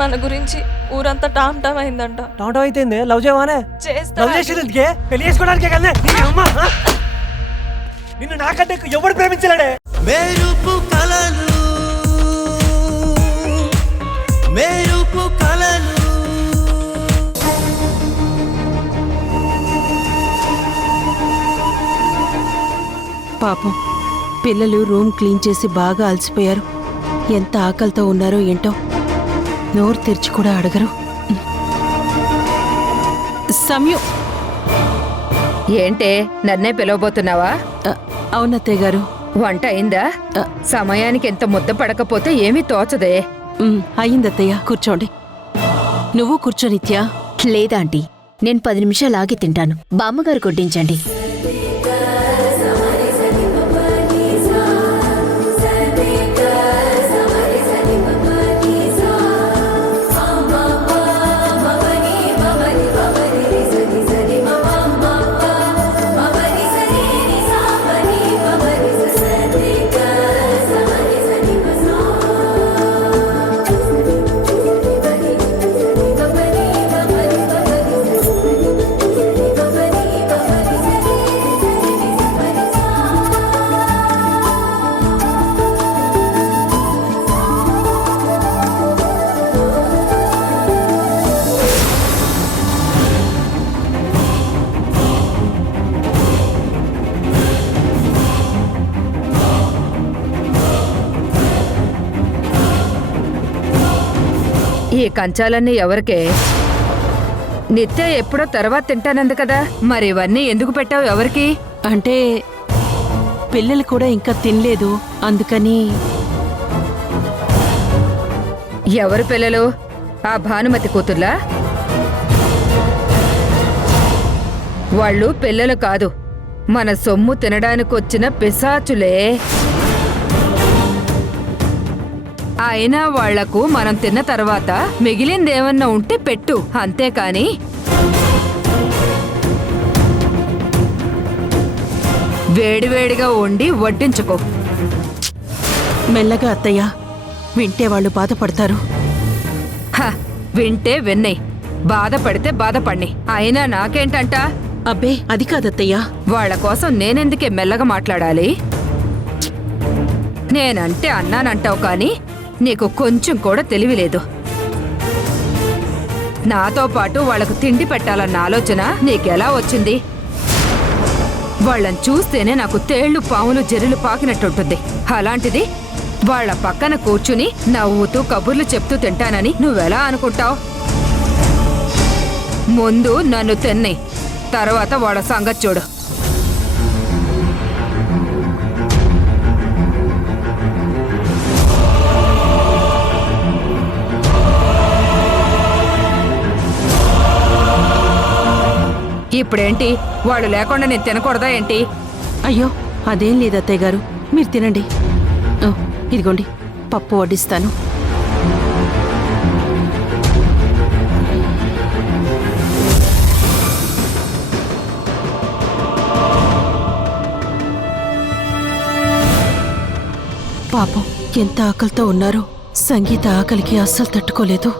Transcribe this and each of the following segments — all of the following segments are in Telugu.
మన గురించి ఊరంతా టామ్ టామ్ అయిందంట. టాటో అయితే లవ్ చేయవానే? లవ్ చేసేందుకే పెళ్లి చేసుకోవడానికే కదా. నిన్ను నాకంటే ఎవడు ప్రేమించలేడే? మెరుపు కలలు మెరుపు కలలు. పాపం పిల్లలు రూమ్ క్లీన్ చేసి బాగా అలసిపోయారు. ఎంత ఆకలితో ఉన్నారో ఏంటో, నోరు తెరిచి కూడా అడగరు. సమయం ఏంటే నన్నే పిలవబోతున్నావా? అవునత్తయ్య గారు. వంట అయిందా? సమయానికి ఎంత ముద్ద పడకపోతే ఏమీ తోచదే. అయిందత్తయ్య, కూర్చోండి. నువ్వు కూర్చో నిత్యా. లేదా ఆంటీ, నేను 10 నిమిషాలు ఆగి తింటాను. బామ్మగారు కొట్టించండి. ఈ కంచాలన్నీ ఎవరికే? నిత్య ఎప్పుడో తర్వాత తింటానంది కదా, మరి ఇవన్నీ ఎందుకు పెట్టావు? ఎవరికి? అంటే పిల్లలు కూడా ఇంకా తినలేదు, అందుకని. ఎవరు పిల్లలు? ఆ భానుమతి కూతుర్లా? వాళ్ళు పిల్లలు కాదు, మన సొమ్ము తినడానికొచ్చిన పిశాచులే. అయినా వాళ్లకు మనం తిన్న తర్వాత మిగిలిందేమన్నా ఉంటే పెట్టు, అంతేకాని వేడివేడిగా వండి వడ్డించుకో. మెల్లగా అత్తయ్య, వింటే వాళ్ళు బాధపడతారు. వింటే విన్నయ్, బాధపడితే బాధపడిని. అయినా నాకేంటంట? అబ్బే అది కాదత్తయ్యా. వాళ్ల కోసం నేనెందుకే మెల్లగా మాట్లాడాలి? నేనంటే అన్నానంటావు కాని నీకు కొంచెం కూడా తెలివిలేదు. నాతో పాటు వాళ్లకు తిండి పెట్టాలన్న ఆలోచన నీకెలా వచ్చింది? వాళ్ళని చూస్తేనే నాకు తేళ్లు పాములు జెర్రులు పాకినట్టుంటుంది. అలాంటిది వాళ్ల పక్కన కూర్చుని నవ్వుతూ కబుర్లు చెప్తూ తింటానని నువ్వెలా అనుకుంటావు? ముందు నన్ను తిన్నే, తర్వాత వాళ్ళ సంగతి చూడు. ఇప్పుడేంటి, వాళ్ళు లేకుండా నేను తినకూడదా ఏంటి? అయ్యో అదేం లేదు అత్తయ్య గారు, మీరు తినండి. ఇదిగోండి, పప్పు వడ్డిస్తాను. పాపం ఎంత ఆకలితో ఉన్నారో. సంగీత ఆకలికి అస్సలు తట్టుకోలేదు.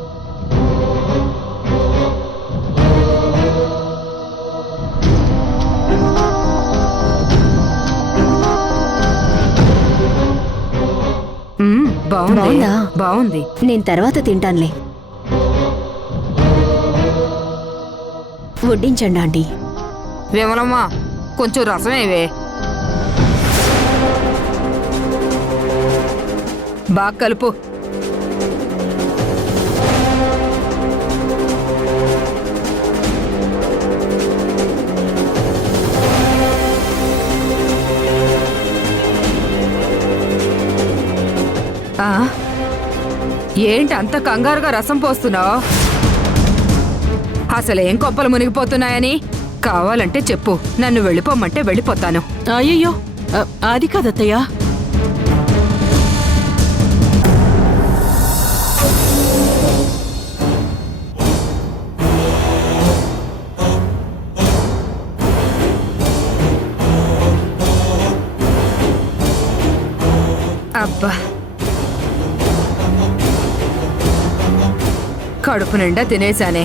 బాగుందా? బాగుంది. నేను తర్వాత తింటానులే. వడ్డించండి ఆంటీ. విమలమ్మా, కొంచెం రసమేవే. బాగా కలుపు. ఏంటి అంత కంగారుగా రసం పోస్తున్నావు? అసలేం కొప్పలు మునిగిపోతున్నాయని? కావాలంటే చెప్పు, నన్ను వెళ్ళిపోమంటే వెళ్ళిపోతాను. అయ్యయ్యో అది కాదత్తయ్యా. అబ్బా, కడుపు నిండా తినేశానే.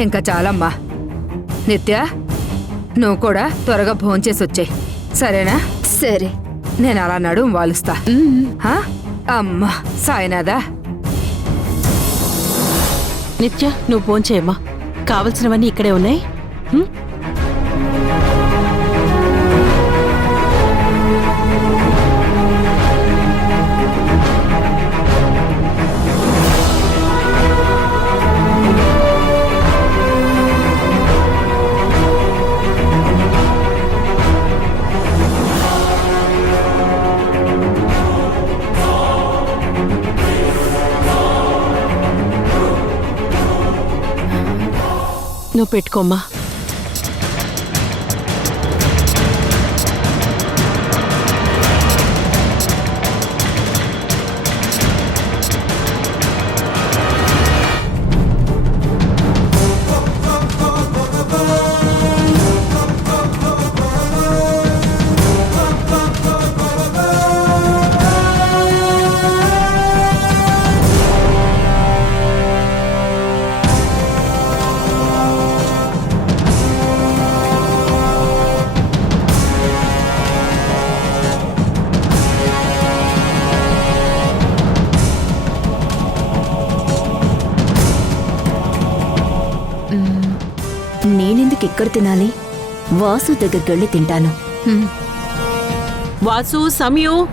ఇంకా చాలమ్మా. నిత్య, నువ్వు కూడా త్వరగా భోంచేసి వచ్చేయ్, సరేనా? సరే. నేను అలా నడుం వాలుస్తా. ఆ? అమ్మా సాయినాథా. నిత్య, నువ్వు ఫోన్ చేయమ్మా. కావలసినవన్నీ ఇక్కడే ఉన్నాయి. హ్మ్? నువ్వు పెట్టుకోమ్మా. నేనెందుకు ఇక్కడ తినాలి? వాసు దగ్గరికి వెళ్ళి తింటాను. వాసు, సమయం